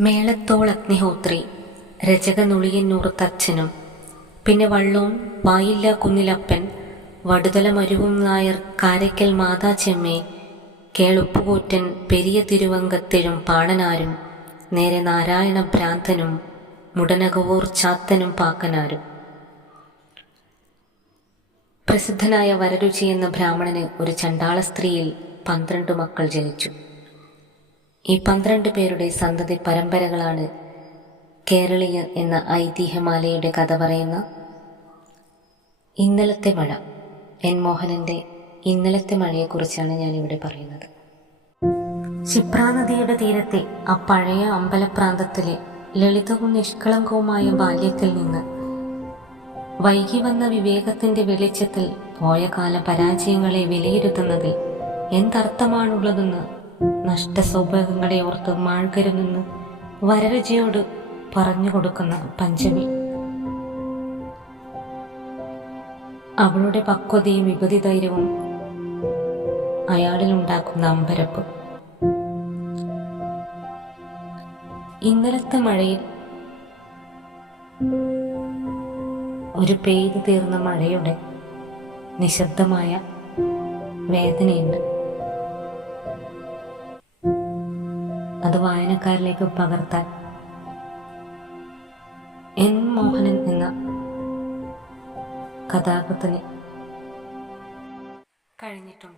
മേളത്തോൾ അഗ്നിഹോത്രി, രചക നുളിയന്നൂർ തച്ചനും, പിന്നെ വള്ളോൻ വായില്ല കുന്നിലപ്പൻ, വടുതല മരുവും നായർ, കാരയ്ക്കൽ മാതാ ചെമ്മേ, കേളുപ്പുകൂറ്റൻ പെരിയ തിരുവങ്കത്തെഴും പാണനാരും, നേരെ നാരായണ ഭ്രാന്തനും, മുടനകവൂർ ചാത്തനും പാക്കനാരും. പ്രസിദ്ധനായ വരരുചി എന്ന ബ്രാഹ്മണന് ഒരു ചണ്ടാള സ്ത്രീയിൽ 12 മക്കൾ ജനിച്ചു. ഈ 12 പേരുടെ സന്തതി പരമ്പരകളാണ് കേരളീയർ എന്ന ഐതിഹ്യമാലയുടെ കഥ പറയുന്ന ഇന്നലത്തെ മഴ. എൻ മോഹനന്റെ ഇന്നലത്തെ മഴയെക്കുറിച്ചാണ് ഞാനിവിടെ പറയുന്നത്. ക്ഷിപ്രാ നദിയുടെ തീരത്തെ ആ പഴയ അമ്പലപ്രാന്തത്തിലെ ലളിതവും നിഷ്കളങ്കവുമായ ബാല്യത്തിൽ നിന്ന് വൈകി വന്ന വിവേകത്തിന്റെ വെളിച്ചത്തിൽ പോയ കാല പരാജയങ്ങളെ വിലയിരുത്തുന്നതിൽ എന്തർത്ഥമാണുള്ളതെന്ന് നഷ്ടസൗഭാഗ്യങ്ങളെ ഓർത്ത് മാൾകരിൽ നിന്ന് വരരുചിയോട് പറഞ്ഞു കൊടുക്കുന്ന പഞ്ചമി. അവളുടെ പക്വതയും വിപതി ധൈര്യവും അയാളിലുണ്ടാക്കുന്ന അമ്പരപ്പ്. ഇന്നലത്തെ മഴയിൽ ഒരു പെയ്തു തീർന്ന മഴയുടെ നിശബ്ദമായ വേദനയുണ്ട്. അത് വായനക്കാരിലേക്ക് പകർത്താൻ എൻ മോഹനൻ എന്ന കഥാകൃത്തിന് കഴിഞ്ഞിട്ടുണ്ട്.